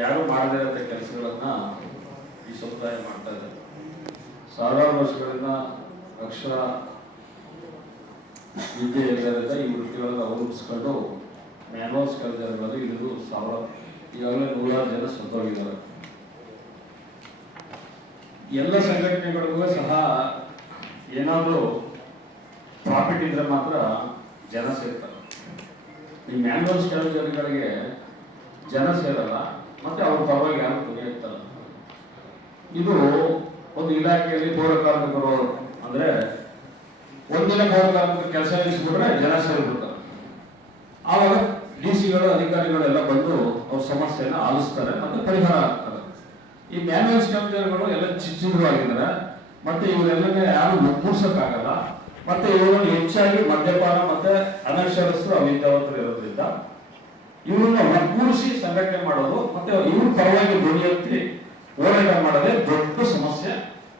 ಯಾರು ಮಾಡದೇ ಇರೋ ಕೆಲಸಗಳನ್ನ ಈ ಸಮುದಾಯ ಮಾಡ್ತಾ ಇದ್ದಾರೆ. ಸಾವಿರಾರು ವರ್ಷಗಳಿಂದ ಅಕ್ಷರ ವಿದ್ಯೆ ಇಲ್ಲದರಿಂದ ಈ ವೃತ್ತಿಗಳನ್ನು ಅವಲಂಬಿಸ್ಕೊಂಡು ಮ್ಯಾನ್ವಲ್ಸ್ ಕೆಲಸಗಳಲ್ಲಿ ಇಳಿದು ಈಗಾಗಲೇ 100 ಜನ ಸತ್ತೋಗಿದ್ದಾರೆ. ಎಲ್ಲ ಸಂಘಟನೆಗಳಿಗೂ ಸಹ ಏನಾದರೂ ಪ್ರಾಫಿಟ್ ಇದ್ರೆ ಮಾತ್ರ ಜನ ಸೇರ್ತಾರೆ. ಈ ಮ್ಯಾನ್ವಲ್ಸ್ ಕೆಲಸಗಳಿಗೆ ಜನ ಸೇರಲ್ಲ, ಮತ್ತೆ ಅವ್ರ ಪರವಾಗಿ ಯಾರು ಧ್ವನಿ. ಇದು ಒಂದು ಇಲಾಖೆಯಲ್ಲಿ ಪೌರ ಕಾರ್ಮಿಕರು ಅಂದ್ರೆ ಒಂದಿನ ಪೌರ ಕಾರ್ಮಿಕರು ಕೆಲಸ ನಿಲ್ಲಿಸ್ಬಿಟ್ರೆ ಜನ ಸೇರಿಬಿಡ್ತಾರೆ. ಆವಾಗ ಡಿಸಿಗಳು ಅಧಿಕಾರಿಗಳೆಲ್ಲ ಬಂದು ಅವ್ರ ಸಮಸ್ಯೆನ ಆಲಿಸ್ತಾರೆ ಮತ್ತೆ ಪರಿಹಾರ ಆಗ್ತಾರೆ. ಈ ಮ್ಯಾನ್ವಲ್ಸ್ ಕಂಪನಿಗಳು ಎಲ್ಲ ಚಿಚ್ಚಿದ್ವಾಗಿದ್ದಾರೆ, ಮತ್ತೆ ಇವರೆಲ್ಲ ಯಾರು ಮುಗ್ಸಕ್ಕಾಗಲ್ಲ. ಮತ್ತೆ ಇವುಗಳನ್ನು ಹೆಚ್ಚಾಗಿ ಮದ್ಯಪಾನ ಮತ್ತೆ ಅನಕ್ಷರಸ್ಥರು ಅವಿದ್ಯಾವಂತರು ಇರೋದ್ರಿಂದ ಇವರನ್ನ ಒಗ್ಗೂಡಿಸಿ ಸಂಘಟನೆ ಮಾಡೋದು ಮತ್ತೆ ಇವ್ರ ಪರವಾಗಿ ಧ್ವನಿ ಎತ್ತಿ ಹೋರಾಟ ಮಾಡೋದೇ ದೊಡ್ಡ ಸಮಸ್ಯೆ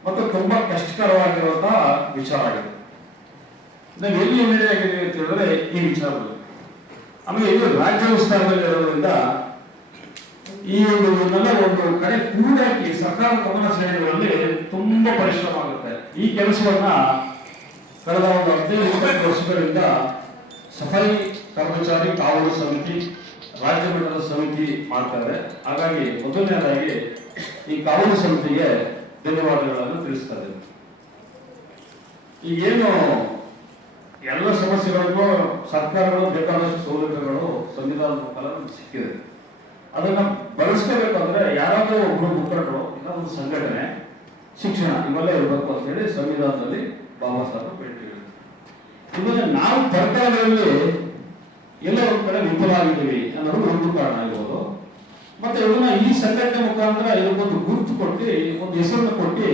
ಮತ್ತು ತುಂಬಾ ಕಷ್ಟಕರವಾಗಿರುವಂತಹ ವಿಚಾರ ಆಗಿದೆ. ನಾವು ಎಲ್ಲಿ ಹಿನ್ನಡೆ ಆಗಿದೆ ಅಂತ ಹೇಳಿದ್ರೆ ಈ ವಿಚಾರಗಳು. ಆಮೇಲೆ ಇದು ರಾಜ್ಯ ವಿಸ್ತಾರದಲ್ಲಿ ಇರೋದ್ರಿಂದ ಈ ಒಂದು ಕಡೆ ಕೂಡಾಕಿ ಸರ್ಕಾರ ಗಮನ ಸೆಳೆಯುವಲ್ಲಿ ತುಂಬಾ ಪರಿಶ್ರಮ ಆಗುತ್ತೆ. ಈ ಕೆಲಸವನ್ನ ಕಳೆದ ಒಂದು 15-20 ವರ್ಷಗಳಿಂದ ಸಫಾಯಿ ಕರ್ಮಚಾರಿ ಕಾವಲು ಸಮಿತಿ, ರಾಜ್ಯ ಮಟ್ಟದ ಸಮಿತಿ ಮಾಡ್ತಾರೆ. ಹಾಗಾಗಿ ಮೊದಲನೇದಾಗಿ ಈ ಕಾವಲು ಸಮಿತಿಗೆ ಧನ್ಯವಾದಗಳನ್ನು ತಿಳಿಸ್ತಾರೆ. ಈಗೇನು ಎಲ್ಲ ಸಮಸ್ಯೆಗಳಿಗೂ ಸರ್ಕಾರಗಳು ಬೇಕಾದಷ್ಟು ಸೌಲಭ್ಯಗಳು ಸಂವಿಧಾನದ ಮುಖಾಂತರ ಸಿಕ್ಕಿದೆ. ಅದನ್ನ ಬಳಸ್ಕೋಬೇಕಂದ್ರೆ ಯಾರಾದರೂ ಒಬ್ಬರು ಮುಖಂಡರು ಇಲ್ಲ ಒಂದು ಸಂಘಟನೆ, ಶಿಕ್ಷಣ ಇವೆಲ್ಲ ಇರಬೇಕು ಅಂತ ಹೇಳಿ ಸಂವಿಧಾನದಲ್ಲಿ ಬಾಬಾ ಸಾಹೇಬ್ ಹೇಳಿದ್ರು. ಇದನ್ನ ನಾವು ಸರ್ಕಾರದಲ್ಲಿ ಎಲ್ಲ ಒಂದು ಕಡೆ ವಿಫಲ ಆಗಿದ್ದೀವಿ ಅನ್ನೋದು ಒಂದು ಕಾರಣ ಇರ್ಬೋದು. ಮತ್ತೆ ಇದನ್ನ ಈ ಸಂಘಟನೆ ಮುಖಾಂತರ ಇದಕ್ಕೊಂದು ಗುರುತು ಕೊಟ್ಟು ಒಂದು ಹೆಸರನ್ನು ಕೊಟ್ಟು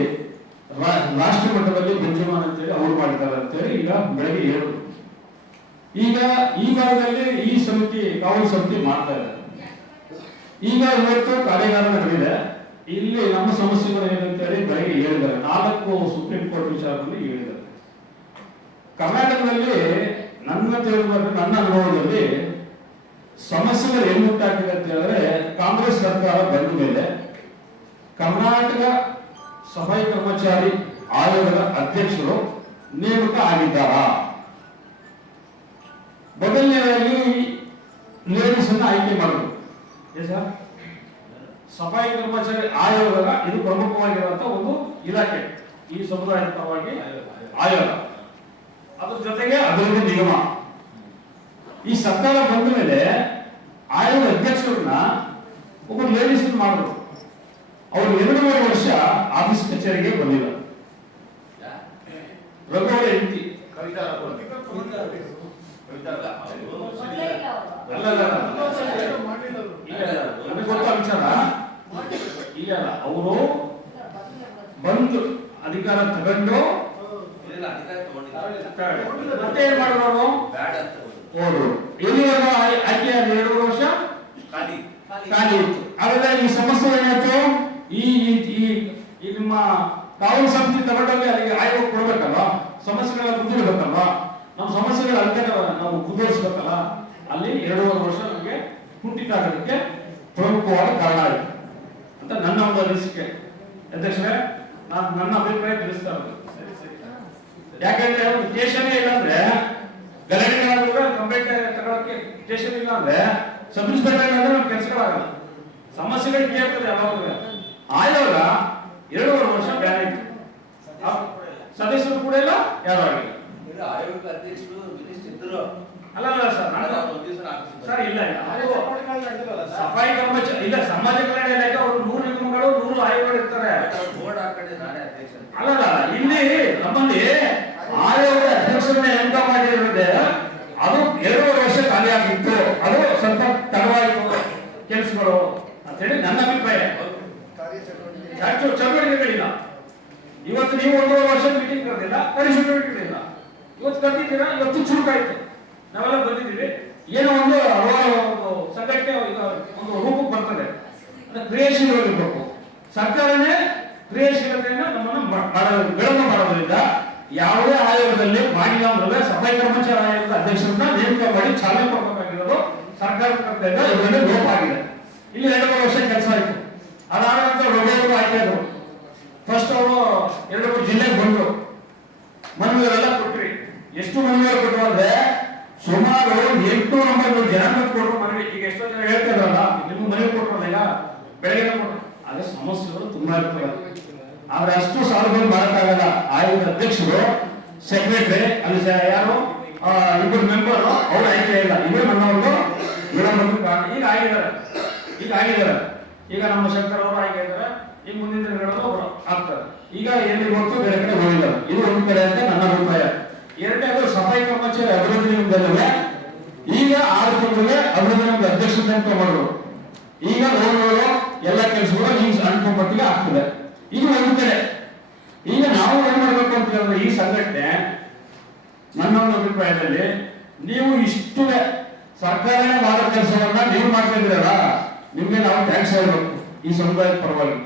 ರಾಷ್ಟ್ರ ಮಟ್ಟದಲ್ಲಿ ಬೆಂಜಮಾನ್ ಅಂತೇಳಿ ಅವ್ರು ಮಾಡಿದ್ದಾರೆ ಅಂತೇಳಿ ಈಗ ಬೆಳಗ್ಗೆ ಹೇಳಿದ್ರು. ಈಗ ಈ ಭಾಗದಲ್ಲಿ ಈ ಸಮಿತಿ ಕಾವಲು ಸಮಿತಿ ಮಾಡ್ತಾ ಇದ್ದಾರೆ. ಈಗ ಇವತ್ತು ಕಾರ್ಯಾಗಾರ ನಡೆದಿದೆ. ಇಲ್ಲಿ ನಮ್ಮ ಸಮಸ್ಯೆಗಳು ಏನಂತೇಳಿ ಬೆಳಗ್ಗೆ ಹೇಳಿದ್ದಾರೆ. 4 ಸುಪ್ರೀಂ ಕೋರ್ಟ್ ವಿಚಾರದಲ್ಲಿ ಹೇಳಿದ್ದಾರೆ. ಕರ್ನಾಟಕದಲ್ಲಿ ನನ್ನ ಅನುಭವದಲ್ಲಿ ಸಮಸ್ಯೆಗಳು ಏನು ಉಂಟಾಗಿದೆ ಅಂತ ಹೇಳಿದ್ರೆ, ಕಾಂಗ್ರೆಸ್ ಸರ್ಕಾರ ಬಂದ ಮೇಲೆ ಕರ್ನಾಟಕ ಸಫಾಯಿ ಕರ್ಮಚಾರಿ ಆಯೋಗದ ಅಧ್ಯಕ್ಷರು ನೇಮಕ ಆಗಿದ್ದಾರಾ? ಮೊದಲನೇದಾಗಿ ಲೇಡೀಸ್ ಅನ್ನ ಆಯ್ಕೆ ಮಾಡೋದು. ಸಫಾಯಿ ಕರ್ಮಚಾರಿ ಆಯೋಗದ ಇದು ಪ್ರಮುಖವಾಗಿರುವಂತಹ ಒಂದು ಇಲಾಖೆ, ಈ ಸಮುದಾಯದ ಪರವಾಗಿ ಆಯೋಗ, ಅದ್ರ ಜೊತೆಗೆ ಅಭಿವೃದ್ಧಿ ನಿಗಮ. ಈ ಸರ್ಕಾರ ಬಂದ ಮೇಲೆ ಆಯೋಗ ಅಧ್ಯಕ್ಷರನ್ನ ಒಬ್ಬ ಲೇಡೀಸ್ ಮಾಡಿದ್ರು. ಅವರು 2.5 ವರ್ಷ ಆಫೀಸ್ ಕಚೇರಿಗೆ ಬಂದಿಲ್ಲ. ರಘುವರ ಹೆಂಡತಿ ನನಗೆ ಗೊತ್ತ ವಿಚಾರ. ಈಗ ಅವರು ಬಂದು ಅಧಿಕಾರ ತಗೊಂಡು ಮತ್ತೆ ಏನ್ ಮಾಡಿದ್ರು ಅವರು ಎಲ್ಲಿವರೆಗೂ ಆಯ್ಕೆ 2 ವರ್ಷ ಖಾಲಿ ಇತ್ತು. ಆದ್ರೆ ಈ ಸಮಸ್ಯೆ ಏನಾಯ್ತು? ಈ ನಿಮ್ಮ ಕಾವಲು ಸಮಿತಿ ತಗೊಂಡಲ್ಲಿ ಅಲ್ಲಿಗೆ ಆಯೋಗ ಕೊಡ್ಬೇಕಲ್ಲ, ಸಮಸ್ಯೆಗಳ ಮುಂದಿರ್ಬೇಕಲ್ಲ, ನಮ್ಮ ಸಮಸ್ಯೆಗಳ ಅಲ್ಲಿಗೆ ನಾವು ಮುಂದುವರಿಸಬೇಕಲ್ಲ. ಅಲ್ಲಿ 2.5 ವರ್ಷ ನಮಗೆ ಕುಂಠಿತ ಆಗೋದಕ್ಕೆ ಪ್ರಮುಖವಾದ ಕಾರಣ ಆಯಿತು ಅಂತ ನನ್ನ ಒಂದು ಅನಿಸಿಕೆ. ಅಧ್ಯಕ್ಷರೇ, ನನ್ನ ಅಭಿಪ್ರಾಯ ತಿಳಿಸ್ತಾ ಇರೋದು. ಯಾಕಂದ್ರೆ ಒಂದು ಸ್ಟೇಷನ್ ಇಲ್ಲ ಅಂದ್ರೆ ಗಲಾಟೆ ಕಂಪ್ಲೇಂಟ್ ತಗೊಳಕ್ಕೆ ಸ್ಟೇಷನ್ ಇಲ್ಲ ಅಂದ್ರೆ ಸಬ್ ಇನ್ಸ್ಪೆಕ್ಟರ್ ಅಂದ್ರೆ ನಮ್ಮ ಕೆಲಸಗಳಾಗಲ್ಲ, ಸಮಸ್ಯೆಗಳು ಕೇಳ್ತದೆ. ಯಾವಾಗ ಆಯೋಗ 2.5 ವರ್ಷ ಬ್ಯಾನ್ ಆಯ್ತು, ಸದಸ್ಯರು ಕೂಡ ಇಲ್ಲ, ಯಾರು ಆಗಿಲ್ಲ. ಅಲ್ಲ ಸರ್, ಇಲ್ಲ ಸಫಾಯಿ ಕರ್ಮಚಾರಿ ಇಲ್ಲ, ಸಮಾಜ ಕಲ್ಯಾಣ ಇಲಾಖೆ ಅವರು 100 ನಿಗಮಗಳು 100 ಆಯೋಗಗಳು ಇರ್ತಾರೆ. ಅಲ್ಲ, ಇಲ್ಲಿ ನಮ್ಮಲ್ಲಿ ಆಯೋಗದ ಅಧ್ಯಕ್ಷರನ್ನ ನೇಮಕ ಮಾಡಿರೋದೇ ಅದು 2.5 ವರ್ಷ ಖಾಲಿ ಆಗಿತ್ತು. ಅದು ಸ್ವಲ್ಪ ತಡವಾಯಿತು ಕೆಲಸಗಳು ಅಂತ ಹೇಳಿ ನನ್ನ ಅಭಿಪ್ರಾಯ. ಚಟುವಟಿಕೆಗಳಿಲ್ಲ. ಇವತ್ತು ನೀವು 1.5 ವರ್ಷ ಮೀಟಿಂಗ್ ಕರೆದಿಲ್ಲ, ಚಟುವಟಿಕೆಗಳಿಲ್ಲ. ಇವತ್ತು ಕರೆದಿದ್ದೀರಾ, ಇವತ್ತು ಚುರುಕಾಯ್ತು, ನಾವೆಲ್ಲ ಬಂದಿದ್ದೀವಿ. ಏನೋ ಒಂದು ಸಂಘಟನೆ ಒಂದು ರೂಪಕ್ಕೆ ಬರ್ತದೆ. ಕ್ರಿಯಾಶೀಲವಾಗಿರ್ಬೇಕು. ಸರ್ಕಾರನೇ ಕ್ರಿಯಾಶೀಲತೆಯನ್ನು ನಮ್ಮನ್ನು ಬೆಳವಣಿಗೆ ಮಾಡೋದ್ರಿಂದ ಯಾವುದೇ ಆಯೋಗದಲ್ಲಿ ಮಾಡಿಲ್ಲ ಅಂದ್ರೆ ಸಫಾಯಿ ಕರ್ಮಚಾರಿ ಆಯೋಗದ ಅಧ್ಯಕ್ಷರನ್ನ ನೇಮಕ ಮಾಡಿ ಚಾಲನೆ ಕೊಡಬೇಕಾಗಿರೋದು ಸರ್ಕಾರದ ಕರ್ತವ್ಯ. ಇದರಲ್ಲಿ ಲೋಪ ಆಗಿದೆ. ಇಲ್ಲಿ 2-3 ವರ್ಷ ಕೆಲಸ ಆಯ್ತು. ಅದಾದ ನಂತರ ಒಬ್ಬೊಬ್ಬರು ಆಯ್ಕೆ ಆದ್ರು. ಫಸ್ಟ್ ಅವರು 2-3 ಜಿಲ್ಲೆಗೆ ಬಂದ್ರು, ಮನವಿಗಳೆಲ್ಲ ಕೊಟ್ರಿ. ಎಷ್ಟು ಮನವಿಗಳು ಕೊಟ್ಟರು ಅಂದ್ರೆ ಸುಮಾರು 800 ಜನ ಕೊಟ್ಟರು ಮನವಿ. ಈಗ ಎಷ್ಟೋ ಜನ ಹೇಳ್ತಾ ಇದ್ರಲ್ಲ, ನಿಮ್ಗೆ ಮನವಿ ಕೊಟ್ಟರಲ್ಲ, ಈಗ ಬೆಳಗ್ಗೆ ಕೊಟ್ಟರು. ಅದೇ ಸಮಸ್ಯೆಗಳು ತುಂಬಾ ಇರ್ತವೆ. ಆದ್ರೆ ಅಷ್ಟು ಸಾಲುಗಳು ಮಾಡಕ್ಕಾಗಲ್ಲ. ಆಯೋಗದ ಅಧ್ಯಕ್ಷರು, ಸೆಕ್ರೆಟರಿ, ಅಲ್ಲಿ ಯಾರು 2 ಮೆಂಬರ್ ಅವ್ರು ಆಯ್ಕೆ ಇಲ್ಲ. ಇವೇ ನನ್ನವರು ವಿಳಂಬಕ್ಕೆ ಕಾರಣ. ಈಗ ಆಗಿದ್ದಾರೆ. ಈಗ ನಮ್ಮ ಶಂಕರ್ ಅವರು ಆಯ್ಕೆ ಇದ್ದಾರೆ. ಈಗ ಮುಂದಿನ ದಿನಗಳಲ್ಲಿ ಅವರು ಆಗ್ತಾರೆ. ಈಗ ಎಲ್ಲಿ ಗೊತ್ತು ಬೇರೆ ಕಡೆ ಹೋಗಿದ್ದಾರೆ. ಇದು ಒಂದು ಕಡೆ ಅಂತ ನನ್ನ ಅಭಿಪ್ರಾಯ. ಎರಡನೇದು ಸಫಾಯಿ ಕರ್ಮಚಾರಿ ಅಭಿವೃದ್ಧಿ ನಿಗಮದಲ್ಲೇ ಈಗ 6 ತಿಂಗಳಿಗೆ ಅಭಿವೃದ್ಧಿ ನಿಗಮದ ಅಧ್ಯಕ್ಷತೆ ಅಂತ ಮಾಡಿದ್ರು. ಈಗ ನೋಡೋರು ಎಲ್ಲ ಕೆಲಸಗಳು ಈಗ ಅನುಕೂಲ ಮಟ್ಟಿಗೆ ಆಗ್ತದೆ. ಇದು ಒಂದು ಕಡೆ. ಈಗ ನಾವು ಏನ್ ಮಾಡ್ಬೇಕು ಅಂತ ಹೇಳಿದ್ರೆ, ಈ ಸಂಘಟನೆ ನನ್ನ ಒಂದು ಅಭಿಪ್ರಾಯದಲ್ಲಿ ನೀವು ಇಷ್ಟು ಸರ್ಕಾರನೇ ಮಾಡೋ ಕೆಲಸವನ್ನ ನೀವು ಮಾಡ್ತಾ ಇದ್ದೀರಲ್ಲ, ನಿಮ್ಗೆ ನಾವು ಟ್ಯಾಕ್ಸ್ ಹೇಳ್ಬೇಕು ಈ ಸಮುದಾಯದ ಪರವಾಗಿ.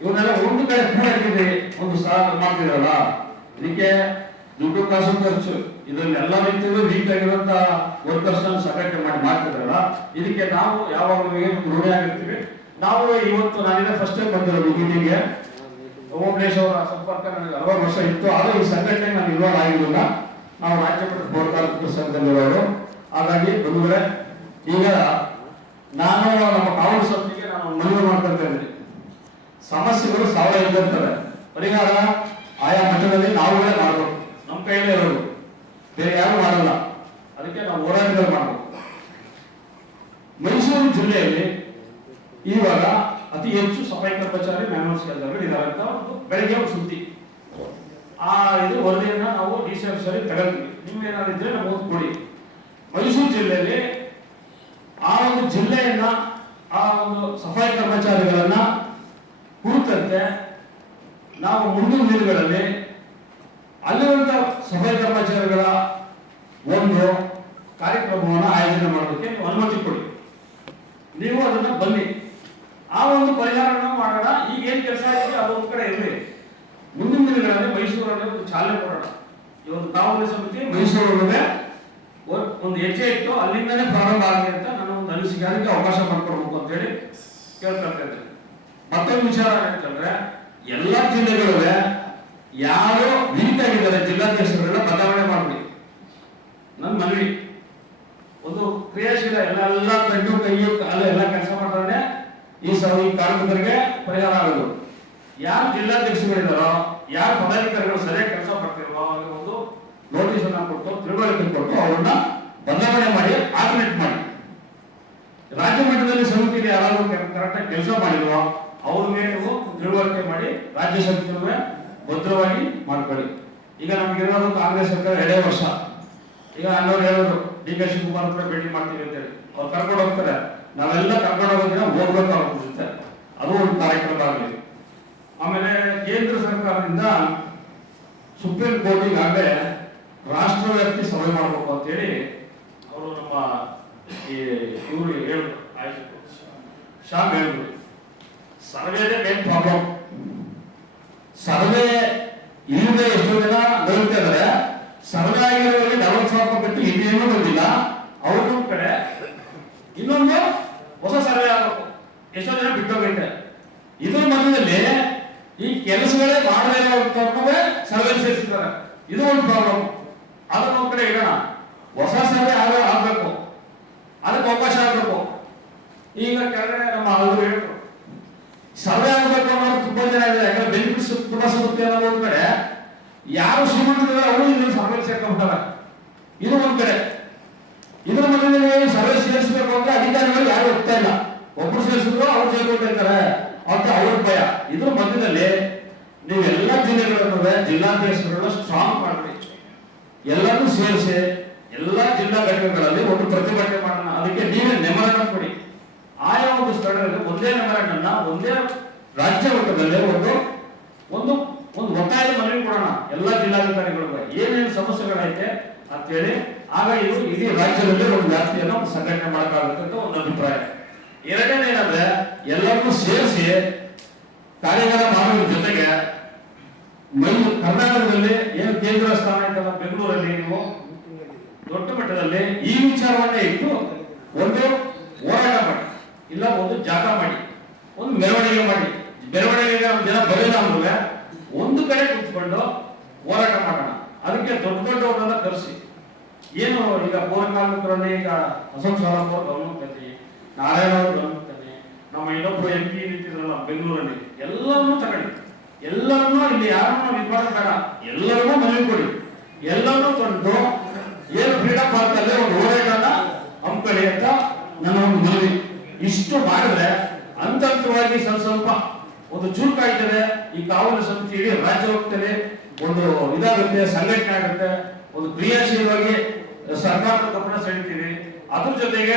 ಇವನ್ನೆಲ್ಲ ಒಂದು ಕಡೆ ಕೂಡಿದ್ದೀರಿ, ಒಂದು ಸಾಲ ಮಾಡ್ತಿದ್ರಲ್ಲ, ಇದಕ್ಕೆ ದುಡ್ಡು ಕಾಸು ಖರ್ಚು, ಇದರಲ್ಲಿ ಎಲ್ಲ ರೀತಿಯಲ್ಲೂ ವೀಕ್ ಆಗಿರುವಂತ ವರ್ಕರ್ಸ್ ಸಂಘಟನೆ ಮಾಡ್ತಿದ್ರಲ್ಲ, ಇದಕ್ಕೆ ನಾವು ಯಾವಾಗಲೂ ಋಣಿ ಆಗಿರ್ತೀವಿ. ನಾವು ಇವತ್ತು ನಾನಿಂದ ಫಸ್ಟ್ ಟೈಮ್ ಬಂದಿರೋದು ಮೀಟಿಂಗ್ಗೆ. ಓಮಲೇಶ್ ಅವರ ಸಂಪರ್ಕ ನನಗೆ 60 ವರ್ಷ ಇತ್ತು. ಆದ್ರೆ ಈ ಸಂಘಟನೆ ನಾನು ಇನ್ವಾಲ್ವ್ ಆಗಿರಲಿಲ್ಲ. ನಾವು ರಾಜ್ಯ ಮಟ್ಟದ ಬೋರ್ಡ್ ಸಂಘದಲ್ಲಿರೋರು. ಹಾಗಾಗಿ ಬಂದ್ರೆ ಈಗ ನಾನು ನಮ್ಮ ಕಾಂಗ್ರೆಸ್ ಸಮಿತಿಗೆ ನಾನು ಮನವಿ ಮಾಡ್ತಾ ಇದ್ದೀನಿ. ಸಮಸ್ಯೆಗಳು 1000 ಇದ್ದಿರ್ತವೆ. ಪರಿಹಾರ ಆಯಾ ಮಟ್ಟದಲ್ಲಿ ನಾವುಗಳೇ ಮಾಡಬೇಕು. ನಮ್ಮ ಕೈಯಲ್ಲೇ ಇರೋದು, ಬೇರೆ ಯಾರು ಮಾಡಲ್ಲ. ಅದಕ್ಕೆ ನಾವು ಹೋರಾಟಗಳು ಮಾಡಬೇಕು. ಮೈಸೂರು ಜಿಲ್ಲೆಯಲ್ಲಿ ಇವಾಗ ಅತಿ ಹೆಚ್ಚು ಸಫಾಯಿ ಕರ್ಮಚಾರಿ ಮ್ಯಾನ್ಯುವಲ್ಸ್ ಕೆಲಸಗಳು ಇದಾವೆ ಅಂತ ಒಂದು ಬೆಳಗ್ಗೆ ಒಂದು ಸುದ್ದಿ. ಇದು ವರದಿಯನ್ನ ನಾವು DCF ಸರಿ ತಗೊಳ್ತೀವಿ. ನಿಮ್ಗೇನಾದ್ರು ಇದ್ರೆ ನಾವು ಕೊಡಿ. ಮೈಸೂರು ಜಿಲ್ಲೆಯಲ್ಲಿ ಆ ಒಂದು ಜಿಲ್ಲೆಯನ್ನ, ಆ ಒಂದು ಸಫಾಯಿ ಕರ್ಮಚಾರಿಗಳನ್ನ ಕುರಿತಂತೆ ನಾವು ಮುಂದಿನ ದಿನಗಳಲ್ಲಿ ಅಲ್ಲಿರುವಂತ ಸಫಾಯಿ ಕರ್ಮಚಾರಿಗಳ ಒಂದು ಕಾರ್ಯಕ್ರಮವನ್ನು ಆಯೋಜನೆ ಮಾಡೋದಕ್ಕೆ ನೀವು ಅನುಮತಿ ಕೊಡಿ. ನೀವು ಅದನ್ನ ಬನ್ನಿ, ಆ ಒಂದು ಪರಿಹಾರವನ್ನು ಮಾಡೋಣ. ಈಗ ಏನ್ ಕೆಲಸ ಆಗಿದೆ ಅದು ಒಂದ್ ಕಡೆ ಇರಲಿ. ಮುಂದಿನ ದಿನಗಳಲ್ಲಿ ಮೈಸೂರಲ್ಲಿ ಒಂದು ಚಾಲನೆ ಕೊಡೋಣ. ಇವತ್ತು ಕಾಂಗ್ರೆಸ್ ಸಮಿತಿ ಮೈಸೂರೊಳಗೆ ಒಂದು ಹೆಜ್ಜೆ ಇಟ್ಟು ಅಲ್ಲಿಂದನೇ ಪ್ರಾರಂಭ ಆಗಿದೆ ಅಂತ ನನ್ನ ಒಂದು ಅನಿಸಿಕೆ. ಅದಕ್ಕೆ ಅವಕಾಶ ಮಾಡಿಕೊಡ್ಬೇಕು ಅಂತ ಹೇಳಿ ಕೇಳ್ಕೊಳ್ತಾ ಇದ್ದೇನೆ. ಮತ್ತೊಂದು ವಿಚಾರ ಏನಂತಂದ್ರೆ, ಎಲ್ಲಾ ಜಿಲ್ಲೆಗಳಿಗೆ ಯಾರು ವೀಕ್ ಆಗಿದ್ದಾರೆ ಜಿಲ್ಲಾಧ್ಯಕ್ಷರೆಲ್ಲ ಬದಲಾವಣೆ ಮಾಡ್ಬಿಡಿ. ನನ್ನ ಮನವಿ. ಒಂದು ಕ್ರಿಯಾಶೀಲ ಎಲ್ಲ ಕಣ್ಣು ಕೈಯು ಕಾಲು ಎಲ್ಲ ಕೆಲಸ ಮಾಡ್ತಾರೆ ಈ ಕಾರ್ಮಿಕರಿಗೆ ಪರಿಹಾರ ಆಗೋದು. ಯಾರು ಜಿಲ್ಲಾಧ್ಯಕ್ಷಗಳಿದಾರೋ, ಯಾರು ಪದಾಧಿಕಾರಿಗಳು ಸರಿಯಾಗಿ ಕೆಲಸ ಮಾಡ್ತಿರೋ ಅವ್ರಿಗೆ ಒಂದು ನೋಟಿಸ್ ಅನ್ನ ಕೊಟ್ಟು, ತಿಳುವಳಿಕೆ ಕೊಟ್ಟು ಅವ್ರನ್ನ ಬದಲಾವಣೆ ಮಾಡಿ, ಆಲ್ಟರ್ನೇಟ್ ಮಾಡಿ. ರಾಜ್ಯ ಮಟ್ಟದಲ್ಲಿ ಸಮಿತಿಯಲ್ಲಿ ಯಾರಾದ್ರೂ ಕರೆಕ್ಟಾಗಿ ಕೆಲಸ ಮಾಡಿಲ್ವೋ ಅವ್ರಿಗೆ ನೀವು ತಿಳುವಳಿಕೆ ಮಾಡಿ ರಾಜ್ಯ ಸಮಿತಿಯನ್ನೇ ಭದ್ರವಾಗಿ ಮಾಡ್ಕೊಳ್ಳಿ. ಈಗ ನಮ್ಗಿರೋದು ಕಾಂಗ್ರೆಸ್ ಸರ್ಕಾರ 2 ವರ್ಷ. ಈಗ ಅನ್ನೋರು ಹೇಳೋದು DK ಶಿವಕುಮಾರ್ ಹತ್ರ ಭೇಟಿ ಮಾಡ್ತೀವಿ ಅಂತ ಹೇಳಿ ಅವ್ರು ಕರ್ಕೊಂಡು ಹೋಗ್ತಾರೆ. ನಾವೆಲ್ಲ ಕರ್ಕೊಂಡು ಹೋಗೋದಿನ ಹೋಗ್ಬೇಕು ಅವ್ರ. ಅದು ಒಂದು ಕಾರ್ಯಕ್ರಮ ಆಗಲಿ. ಆಮೇಲೆ ಕೇಂದ್ರ ಸರ್ಕಾರದಿಂದ ಸುಪ್ರೀಂ ಕೋರ್ಟ್ ಈಗಾಗಲೇ ರಾಷ್ಟ್ರವ್ಯಾಪಿ ಸಭೆ ಮಾಡಬೇಕು ಅಂತ ಹೇಳಿ ಅವರು ನಮ್ಮ ಇವರು ಹೇಳಿದ್ರು. ಶಾಮ್ ಹೇಳಿದ್ರು. ಸರ್ವೇದೇ ಮೇನ್ ಪ್ರಾಬ್ಲಮ್. ಸರ್ವೆ ಇಲ್ಲದೆ ಎಷ್ಟೋ ಜನ ನೋಡ್ತಾ ಇದ್ದಾರೆ. ಸರ್ವೆ ಆಗಿರೋರಿಗೆ 40,000 ರೂಪಾಯಿ ಬಿಟ್ಟು ಇನ್ನೇನು ಬಂದಿಲ್ಲ. ಅವ್ರ ಕಡೆ ಇನ್ನೊಂದು ಹೊಸ ಸರ್ವೆ ಆಗಬೇಕು. ಎಷ್ಟೋ ಜನ ಬಿಟ್ಟೋಗೈತೆ. ಇದ್ರ ಮಧ್ಯದಲ್ಲಿ ಈ ಕೆಲಸಗಳೇ ಮಾಡದೇ ಇರೋ ಸರ್ವೆ ಸೇರಿಸಿದ್ದಾರೆ. ಇದು ಒಂದು ಪ್ರಾಬ್ಲಮ್. ಅದನ್ನ ಒಂದ್ ಕಡೆ ಇಡೋಣ. ಹೊಸ ಸರ್ವೆ ಆಗ್ಬೇಕು, ಅದಕ್ಕೆ ಅವಕಾಶ ಆಗ್ಬೇಕು. ಈಗ ಕೆಳಗಡೆ ನಮ್ಮ ಅವರು ಹೇಳಿದ್ರು ಸರ್ವೆ ಆಗಬೇಕು ಅನ್ನೋದು ತುಂಬಾ ಜನ ಇದೆ. ಯಾಕಂದ್ರೆ ಬೆನಿಫಿಟ್ಸ್ ತುಂಬಾ ಸಿಗುತ್ತೆ ಅನ್ನೋದು ಒಂದ್ ಕಡೆ. ಯಾರು ಶ್ರೀಮಂತರಿದ್ದಾರೆ ಅವರು ಇದನ್ನು ಸರ್ವೆ ಸೇರ್ಕೊಂಡ್ಬಿಟ್ಟಾರೆ. ಇದು ಒಂದ್ ಕಡೆ. ಇದ್ರ ಮಧ್ಯದಲ್ಲಿ ಸರ್ವೆ ಸೇರಿಸಬೇಕು ಅಂದ್ರೆ ಅಧಿಕಾರಿಗಳು ಯಾರು ಹೋಗ್ತಾ ಇಲ್ಲ. ಒಬ್ರು ಸೇರಿಸಿದ್ರು ಅವ್ರು ಸೇರ್ಕೊಳ್ತಿರ್ತಾರೆ ಅಂತ ಅವ್ರ ಭಯ. ಇದ್ರ ಮಧ್ಯದಲ್ಲಿ ನೀವು ಎಲ್ಲಾ ಜಿಲ್ಲೆಗಳನ್ನು ಜಿಲ್ಲಾಧ್ಯಕ್ಷರನ್ನ ಸ್ಟ್ರಾಂಗ್ ಮಾಡ್ರಿ. ಎಲ್ಲರೂ ಸೇರಿಸಿ ಎಲ್ಲಾ ಜಿಲ್ಲಾ ಘಟಕಗಳಲ್ಲಿ ಒಂದು ಪ್ರತಿಭಟನೆ ಮಾಡೋಣ. ಅದಕ್ಕೆ ನೀವೇ ಮೆಮೊರಾಂಡಮ್ ಕೊಡಿ. ಆಯಾ ಒಂದು ಸ್ಥಳದಲ್ಲಿ ಒಂದೇ ಮೆಮೊರಾಂಡಮ್ನ ಒಂದೇ ರಾಜ್ಯ ಮಟ್ಟದಲ್ಲಿ ಒಂದು ಒಂದು ಒಂದು ಒತ್ತಾಯದ ಮನವಿ ಕೊಡೋಣ ಎಲ್ಲಾ ಜಿಲ್ಲಾಧಿಕಾರಿಗಳಿಗೆ ಏನೇನು ಸಮಸ್ಯೆಗಳೈತೆ ಅಂತೇಳಿ. ಆಗ ಇದು ಇಡೀ ರಾಜ್ಯದಲ್ಲಿ ಒಂದು ವ್ಯಾಪ್ತಿಯನ್ನು ಒಂದು ಸಂಘಟನೆ ಮಾಡಕ್ಕಾಗುತ್ತೆ ಅಂತ ಒಂದು ಅಭಿಪ್ರಾಯ. ಎರಡನೇನಂದ್ರೆ ಎಲ್ಲರನ್ನೂ ಸೇರಿಸಿ ಕಾರ್ಯಾಗಾರ ಮಾಡೋದ್ರ ಜೊತೆಗೆ ಕರ್ನಾಟಕದಲ್ಲಿ ಏನು ಕೇಂದ್ರ ಸ್ಥಾನ ಐತಲ್ಲ ಬೆಂಗಳೂರಲ್ಲಿ ನೀವು ದೊಡ್ಡ ಮಟ್ಟದಲ್ಲಿ ಈ ವಿಚಾರವನ್ನೇ ಇಟ್ಟು ಒಂದು ಹೋರಾಟ ಮಾಡಿ. ಇಲ್ಲ ಒಂದು ಜಾಗ ಮಾಡಿ, ಒಂದು ಮೆರವಣಿಗೆ ಮಾಡಿ. ಮೆರವಣಿಗೆಗೆ ನಮ್ಮ ಜನ ಬರೋಲ್ಲ ಅಂದ್ರೆ ಒಂದು ಕಡೆ ಕೂತ್ಕೊಂಡು ಹೋರಾಟ ಮಾಡೋಣ. ಅದಕ್ಕೆ ದೊಡ್ಡ ದೊಡ್ಡವರನ್ನೆಲ್ಲ ಕರೆಸಿ, ಏನು ಈಗ ಪೌರ ಕಾರ್ಮಿಕರಲ್ಲಿ ಈಗ ಅಶೋಕ್ ಸಾಲಪ್ಪ ಅವ್ರ ಗಮನಕ್ಕೆ ತಂದಿ, ನಾರಾಯಣ ಅವ್ರ ಗಮನಕ್ಕೆ ತಂದಿ, ನಮ್ಮ ಇನ್ನೊಬ್ರು MP ನಿಂತಿದ್ರಲ್ಲ ಬೆಂಗಳೂರಲ್ಲಿ, ಎಲ್ಲರನ್ನೂ ತಗೊಳ್ಳಿ. ಎಲ್ಲರನ್ನೂ ಇಲ್ಲಿ ಯಾರನ್ನೂ ನಿರ್ಮಾಣ ಬೇಡ, ಎಲ್ಲರನ್ನೂ ಮನವಿ ಕೊಡಿ. ಎಲ್ಲರನ್ನೂ ತಂದು ಏನು ಫ್ರೀಡಮ್ ಪಾರ್ಕ್ ಅಲ್ಲೇ ಒಂದು ಹೋರಾಟನ ಹಮ್ಮಿಕೊಳ್ಳಿ ಅಂತ ನನ್ನ ಒಂದು ಮನವಿ. ಇಷ್ಟು ಮಾಡಿದ್ರೆ ಹಂತವಾಗಿ ಸ್ವಲ್ಪ ಒಂದು ಚುರುಕಾಯ್ತದೆ. ಈ ಕಾವಲು ಸಮಿತಿ ಇಡೀ ರಾಜ್ಯ ಹೋಗ್ತದೆ, ಒಂದು ಇದಾಗುತ್ತೆ, ಸಂಘಟನೆ ಆಗುತ್ತೆ, ಒಂದು ಕ್ರಿಯಾಶೀಲವಾಗಿ ಸರ್ಕಾರದ ಗಮನ ಸೆಳೀತೀವಿ. ಅದ್ರ ಜೊತೆಗೆ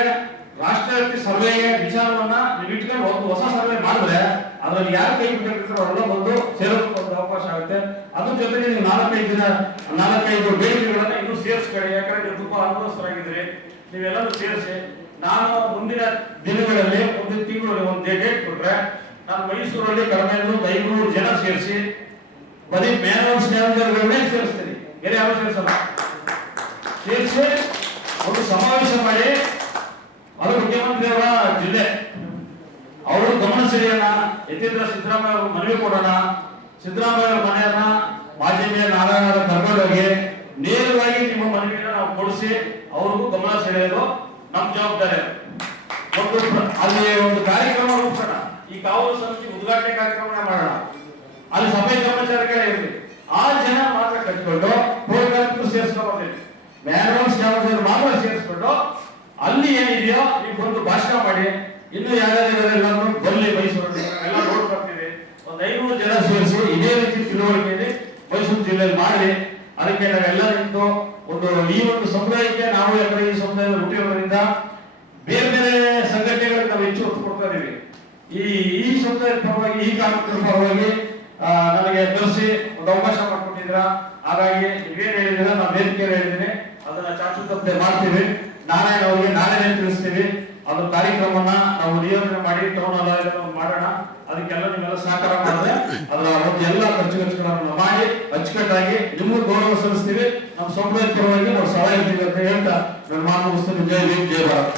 ರಾಷ್ಟ್ರವ್ಯಾಪಿ ಸರ್ವೆ ವಿಚಾರವನ್ನ ನೀವು ಇಟ್ಕೊಂಡು ಒಂದು ಹೊಸ ಸರ್ವೆ ಮಾಡಿದ್ರೆ ಅದ್ರಲ್ಲಿ ಯಾರು ಕೈ ಬಿಟ್ಟಿರ್ತಾರೋ ಅವರೆಲ್ಲ ಬಂದು ಸೇರೋದಕ್ಕೆ ಒಂದು ಅವಕಾಶ ಆಗುತ್ತೆ. ಅದ್ರ ಜೊತೆಗೆ ನೀವು 4-5 ಬೇಡಿಕೆಗಳನ್ನ ಇನ್ನೂ ಸೇರಿಸ್ಕೊಳ್ಳಿ. ಯಾಕಂದ್ರೆ ನೀವು ತುಂಬಾ ಅನುಭವಸ್ಥರಾಗಿದ್ದೀರಿ, ನೀವೆಲ್ಲರೂ ಸೇರಿಸಿ. ನಾನು ಮುಂದಿನ ದಿನಗಳಲ್ಲಿ, ಮುಂದಿನ ತಿಂಗಳಲ್ಲಿ ಒಂದು ಡೇಟ್ ಕೊಟ್ರೆ ನಾನು ಮೈಸೂರಲ್ಲಿ ಕಡಿಮೆ 500 ಜನ ಸೇರಿಸಿ ಬರೀ ಮ್ಯಾನುವಲ್ ಸ್ಕ್ಯಾವರ್ಗಳನ್ನೇ ಸೇರಿಸ್ತೀನಿ, ಬೇರೆ ಯಾರು ಸೇರಿಸಲ್ಲ. ಸೇರಿಸಿ ಒಂದು ಸಮಾವೇಶ ಮಾಡಿ, ಅದು ಮುಖ್ಯಮಂತ್ರಿಯವರ ಜಿಲ್ಲೆ, ಅವರು ಗಮನ ಸೆಳೆಯೋಣ. ಯತೀಂದ್ರ ಸಿದ್ದರಾಮಯ್ಯ ಅವರು ಮನವಿ ಕೊಡೋಣ. ಸಿದ್ದರಾಮಯ್ಯ ಅವರ ಮನೆಯನ್ನ ಮಾಜಿ ಮೇಯರ್ ನಾರಾಯಣ ಕರ್ಕೊಂಡೋಗಿ ನೇರವಾಗಿ ನಿಮ್ಮ ಮನವಿನ ನಾವು ಕೊಡಿಸಿ ಅವ್ರಿಗೂ ಗಮನ ಸೆಳೆಯೋದು ನಮ್ಮ ಜವಾಬ್ದಾರಿ. ಅಲ್ಲಿ ಒಂದು ಕಾರ್ಯಕ್ರಮ ರೂಪಿಸೋಣ. ಈ ಕಾವಲು ಸಮಿತಿ ಉದ್ಘಾಟನೆ ಕಾರ್ಯಕ್ರಮ ಮಾಡೋಣ. ಅಲ್ಲಿ ಸಭೆ ಕರ್ಮಚಾರಿಗಳೇ ಇರಲಿ. ಆ ಜನ ಮಾತ್ರ ಕಟ್ಕೊಂಡು ಪ್ರೋಗ್ರಾಮ್ ಸೇರಿಸ್ಕೊಂಡ್ಬರ್ತೀವಿ. ಮ್ಯಾನುವಲ್ ಸ್ಕ್ಯಾವರ್ಸ್ ಮಾತ್ರ ಸೇರಿಸ್ಕೊಂಡು ಅಲ್ಲಿ ಏನಿದೆಯೋ ನೀವು ಬಂದು ಭಾಷಣ ಮಾಡಿ. ಇನ್ನು ಯಾರ್ಯಾರು ಬರಲಿ ಮೈಸೂರಲ್ಲಿ, ಎಲ್ಲ ನೋಡ್ಕೊಳ್ತೀವಿ. ಒಂದು 500 ಜನ ಸೇರಿಸಿ ಇದೇ ರೀತಿ ತಿಳುವಳಿಕೆಯಲ್ಲಿ ಮೈಸೂರು ಜಿಲ್ಲೆಯಲ್ಲಿ ಮಾಡಿ. ಅದಕ್ಕೆ ನಾವೆಲ್ಲ ನಿಂತು ಈ ಒಂದು ಸಮುದಾಯಕ್ಕೆ ನಾವು ಯಾಕಂದ್ರೆ ಈ ಸಮುದಾಯದ ಹುಟ್ಟಿರೋದ್ರಿಂದ ಬೇರೆ ಬೇರೆ ಸಂಘಟನೆಗಳಿಗೆ ನಾವು ಹೆಚ್ಚು ಒತ್ತು ಕೊಡ್ತಾ ಇದೀವಿ. ಈ ಸಮುದಾಯದ ಪರವಾಗಿ, ಈ ಕಾರ್ಮಿಕರ ಪರವಾಗಿ ನನಗೆ ಕರೆಸಿ ಒಂದು ಅವಕಾಶ ಮಾಡಿಕೊಟ್ಟಿದ್ರ. ಹಾಗಾಗಿ ನೀವೇನ್ ಹೇಳಿದಿರ, ನಾನು ವೇದಿಕೆಯಲ್ಲಿ ಹೇಳಿದ್ದೀನಿ, ಅದನ್ನ ಚಾಚು ತಪ್ಪದೆ ಮಾಡ್ತೀವಿ. ನಾರಾಯಣ ಅವರಿಗೆ ನಾಳೆನೇ ತಿಳಿಸ್ತೀವಿ. ಅದ್ರ ಕಾರ್ಯಕ್ರಮನ ನಾವು ನಿಯೋಜನೆ ಮಾಡಿ ಟೌನ್ ಹಾಲ್ ಮಾಡೋಣ. ಅದಕ್ಕೆಲ್ಲ ನಿಮ್ಮೆಲ್ಲ ಸಹಕಾರ ಮಾಡಿದ್ರೆ ಅದರ ಒಂದು ಎಲ್ಲ ಖರ್ಚುಗಳನ್ನು ಮಾಡಿ ಅಚ್ಚುಕಟ್ಟಾಗಿ ನಿಮಗೂ ಗೌರವ ಸಲ್ಲಿಸ್ತೀವಿ. ನಮ್ಮ ಸಮುದಾಯದ ಪರವಾಗಿ ನಾವು ಸಹಾಯ ಇರ್ತೀವಿ ಅಂತ ಹೇಳ್ತಾ ನನ್ನ ಮಾತು ಮುಗಿಸ್ತೀನಿ. ಜೈ ಭೀಮ್, ಜೈ ಭಾರತ್.